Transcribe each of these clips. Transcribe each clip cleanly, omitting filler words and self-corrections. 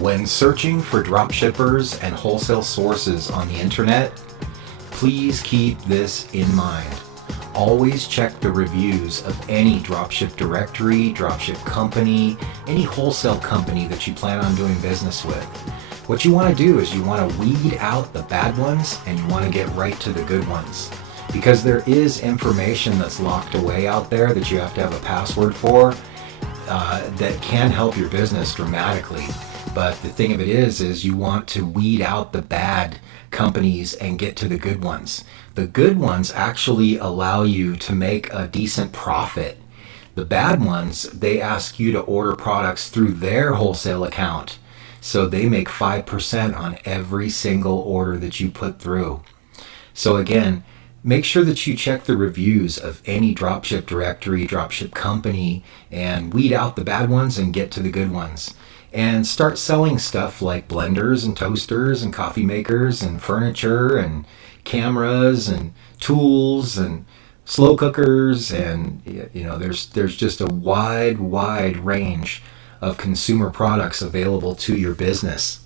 When searching for dropshippers and wholesale sources on the internet, please keep this in mind. Always check the reviews of any dropship directory, dropship company, any wholesale company that you plan on doing business with. What you want to do is you want to weed out the bad ones and you want to get right to the good ones. Because there is information that's locked away out there that you have to have a password for that can help your business dramatically. But the thing of it is you want to weed out the bad companies and get to the good ones. The good ones actually allow you to make a decent profit. The bad ones, they ask you to order products through their wholesale account. So they make 5% on every single order that you put through. So again, make sure that you check the reviews of any dropship directory, dropship company, and weed out the bad ones and get to the good ones. And start selling stuff like blenders and toasters and coffee makers and furniture and cameras and tools and slow cookers, and there's just a wide range of consumer products available to your business.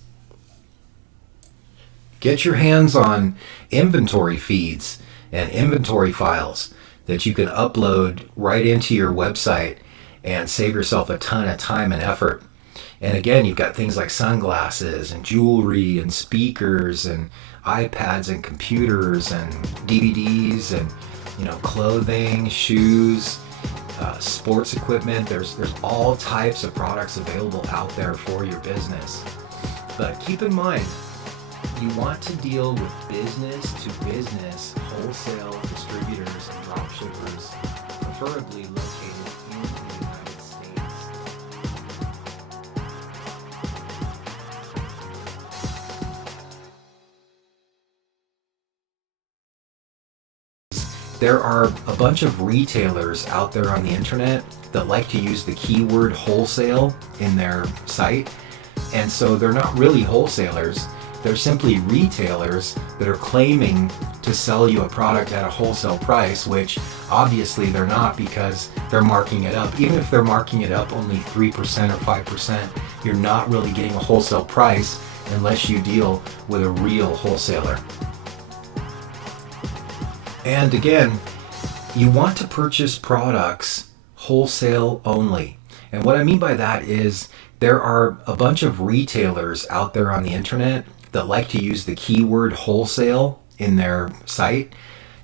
Get your hands on inventory feeds and inventory files that you can upload right into your website and save yourself a ton of time and effort. And again, you've got things like sunglasses and jewelry and speakers and iPads and computers and DVDs and clothing, shoes, sports equipment. There's all types of products available out there for your business. But keep in mind, you want to deal with business to business wholesale distributors and dropshippers, preferably located in the United States. There are a bunch of retailers out there on the internet that like to use the keyword wholesale in their site, and so they're not really wholesalers. They're simply retailers that are claiming to sell you a product at a wholesale price, which obviously they're not, because they're marking it up. Even if they're marking it up only 3% or 5%, you're not really getting a wholesale price unless you deal with a real wholesaler. And again, you want to purchase products wholesale only. And what I mean by that is there are a bunch of retailers out there on the internet that like to use the keyword wholesale in their site.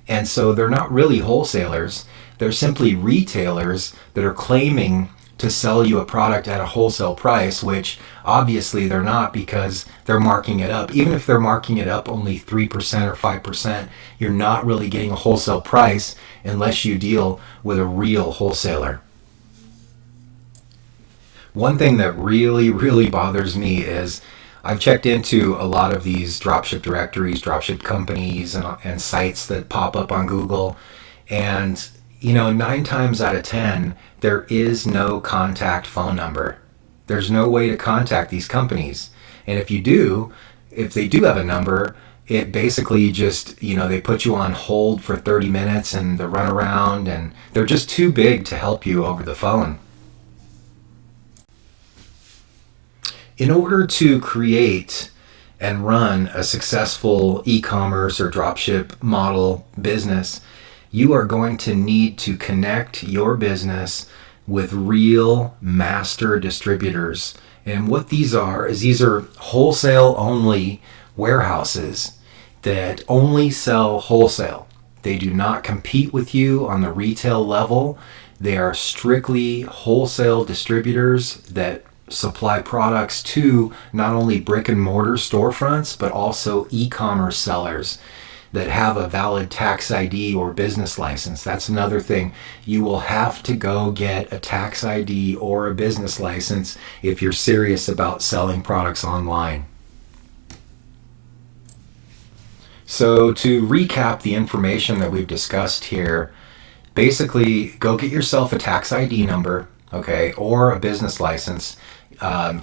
And so they're not really wholesalers. They're simply retailers that are claiming to sell you a product at a wholesale price, which obviously they're not, because they're marking it up. Even if they're marking it up only 3% or 5%, you're not really getting a wholesale price unless you deal with a real wholesaler. One thing that really bothers me is I've checked into a lot of these dropship directories, dropship companies, and sites that pop up on Google, and 9 times out of 10, there is no contact phone number. There's no way to contact these companies. And if they do have a number, it basically just, they put you on hold for 30 minutes and they run around, and they're just too big to help you over the phone. In order to create and run a successful e-commerce or dropship model business, you are going to need to connect your business with real master distributors. And what these are wholesale only warehouses that only sell wholesale. They do not compete with you on the retail level. They are strictly wholesale distributors that supply products to not only brick and mortar storefronts, but also e-commerce sellers that have a valid tax ID or business license. That's another thing. You will have to go get a tax ID or a business license if you're serious about selling products online. So to recap the information that we've discussed here, basically go get yourself a tax ID number, okay, or a business license.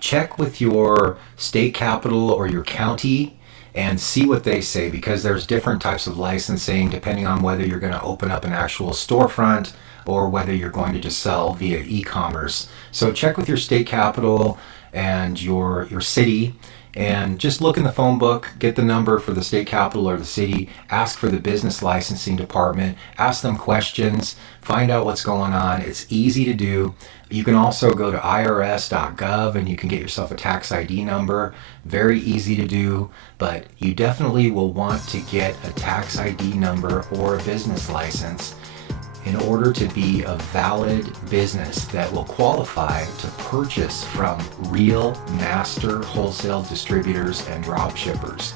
Check with your state capital or your county and see what they say, because there's different types of licensing depending on whether you're going to open up an actual storefront or whether you're going to just sell via e-commerce. So check with your state capital and your city, and just look in the phone book, get the number for the state capital or the city, ask for the business licensing department, ask them questions, find out what's going on. It's easy to do. You can also go to irs.gov and you can get yourself a tax ID number. Very easy to do, but you definitely will want to get a tax ID number or a business license in order to be a valid business that will qualify to purchase from real master wholesale distributors and drop shippers.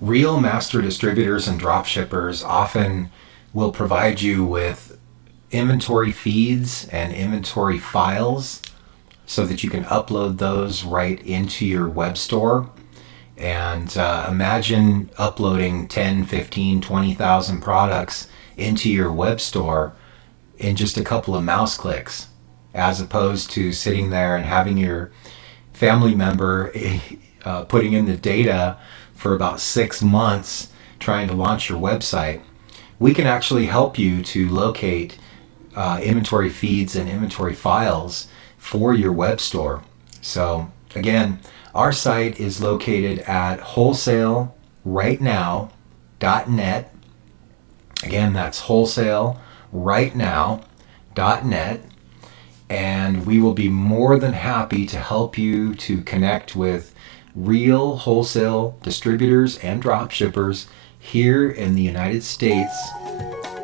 Real master distributors and drop shippers often will provide you with inventory feeds and inventory files so that you can upload those right into your web store. And imagine uploading 10, 15, 20,000 products into your web store in just a couple of mouse clicks, as opposed to sitting there and having your family member putting in the data for about 6 months trying to launch your website. We can actually help you to locate inventory feeds and inventory files for your web store. So again, our site is located at wholesalerightnow.net. Again, that's wholesalerightnow.net. And we will be more than happy to help you to connect with real wholesale distributors and drop shippers here in the United States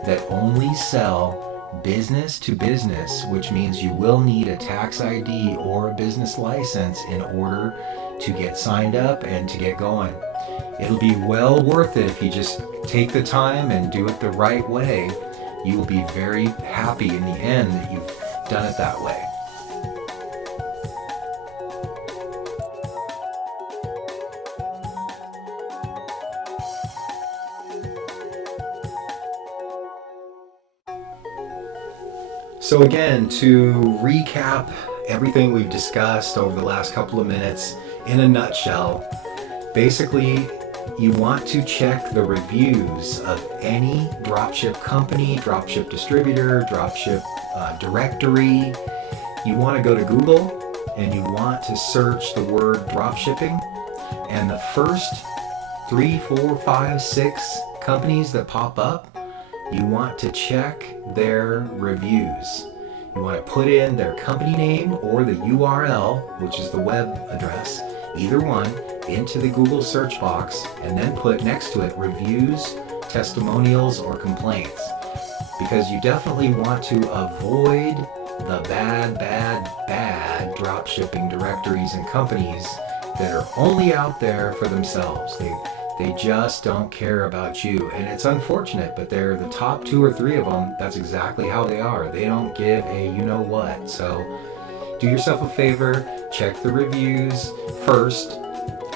that only sell business to business, which means you will need a tax ID or a business license in order to get signed up and to get going. It'll be well worth it if you just take the time and do it the right way. You will be very happy in the end that you've done it that way. So again, to recap everything we've discussed over the last couple of minutes in a nutshell, basically you want to check the reviews of any dropship company, dropship distributor, dropship directory. You want to go to Google and you want to search the word dropshipping, and the first 3, 4, 5, 6 companies that pop up, you want to check their reviews. You want to put in their company name or the URL, which is the web address, either one, into the Google search box, and then put next to it reviews, testimonials, or complaints. Because you definitely want to avoid the bad drop shipping directories and companies that are only out there for themselves. They just don't care about you. And it's unfortunate, but they're the top 2 or 3 of them. That's exactly how they are. They don't give a you-know-what. So do yourself a favor, check the reviews first,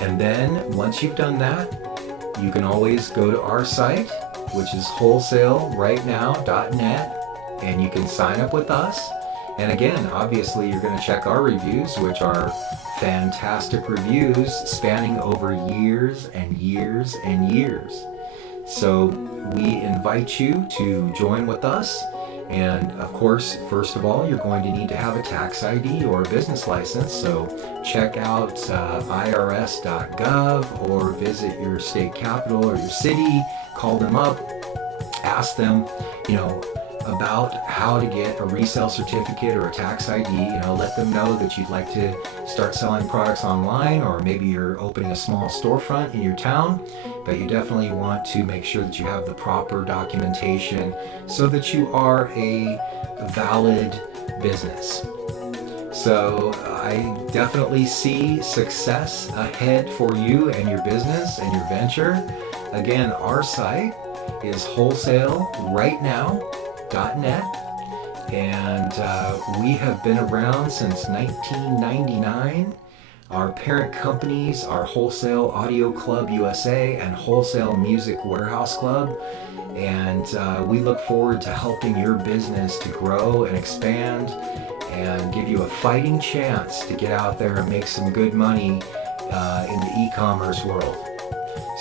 and then once you've done that, you can always go to our site, which is wholesalerightnow.net, and you can sign up with us. And again, obviously you're going to check our reviews, which are fantastic reviews spanning over years and years and years. So we invite you to join with us. And of course, first of all, you're going to need to have a tax ID or a business license. So check out irs.gov or visit your state capital or your city, call them up, ask them, about how to get a resale certificate or a tax ID. Let them know that you'd like to start selling products online, or maybe you're opening a small storefront in your town, but you definitely want to make sure that you have the proper documentation so that you are a valid business. So I definitely see success ahead for you and your business and your venture. Again, our site is wholesalerightnow.net, and we have been around since 1999. Our parent companies are Wholesale Audio Club USA and Wholesale Music Warehouse Club. And we look forward to helping your business to grow and expand and give you a fighting chance to get out there and make some good money in the e-commerce world.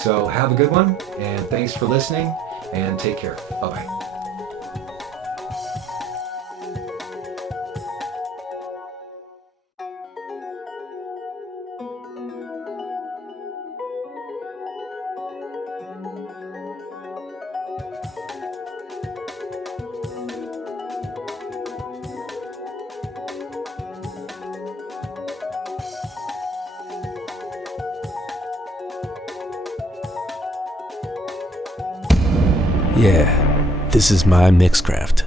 So have a good one, and thanks for listening, and take care. Bye-bye. Yeah, this is my Mixcraft.